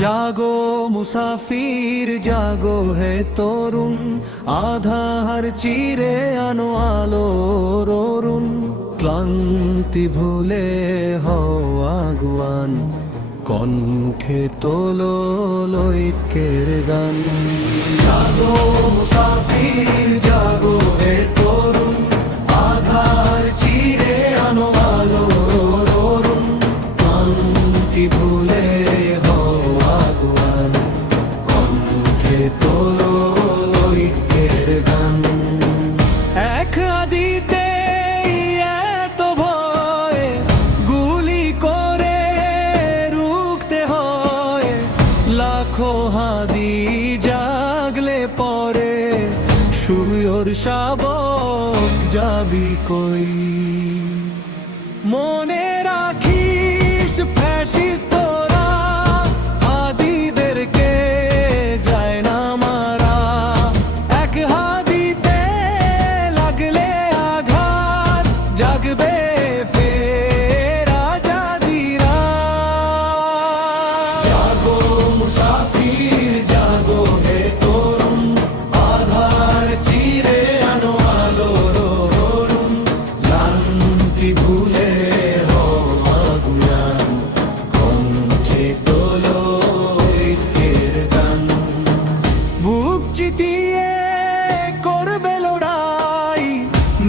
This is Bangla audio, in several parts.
জাগো মুসাফির জাগো হে তরুণ, আধার চিরে আনো আলোর অরুণ। ক্লান্তি ভুলে হও আগুয়ান, কণ্ঠে তোলো ঐক্যের গান। জাগো মুসাফির জাগো হে তরুণ, আধার চিরে আনো আলোর অরুণ। ক্লান্তি ভুলে হও আগুয়ান, কণ্ঠে তোলো ঐক্যের গান। এক আদিতে এত ভয়, গুলি করে রুখতে হয়। লাখো হাদি জাগলে পরে, সুয়োর শাবক যাবি কই। মনে রাখিস ফ্যাসিস্তরা হাদিদেরকে যায় না মারা। এক হাদিতে লাগলে আঘাত, জাগবে ফের আজাদিরা। জাগো মুসাফির জাগো হে তরুণ, আধার চিরে আনো আলোর অরুণ। ক্লান্তি ভুলে হও আগুয়ান, কণ্ঠে তোলো ঐক্যের গান। বুক চিতিয়ে করবে লড়াই,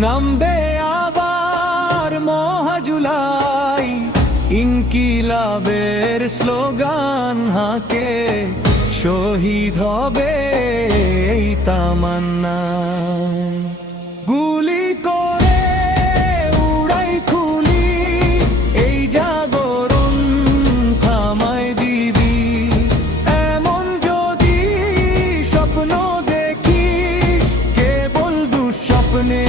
নামবে আবার মহাজুলাই। ইনকিলাবের স্লোগান হাঁকে, শহীদ হবে এই তামান্না। গুলি করে উড়াই খুলি, এই জাগরণ থামাই দিবি। এমন যদি স্বপ্ন দেখিস, কেবল দুঃস্বপ্নে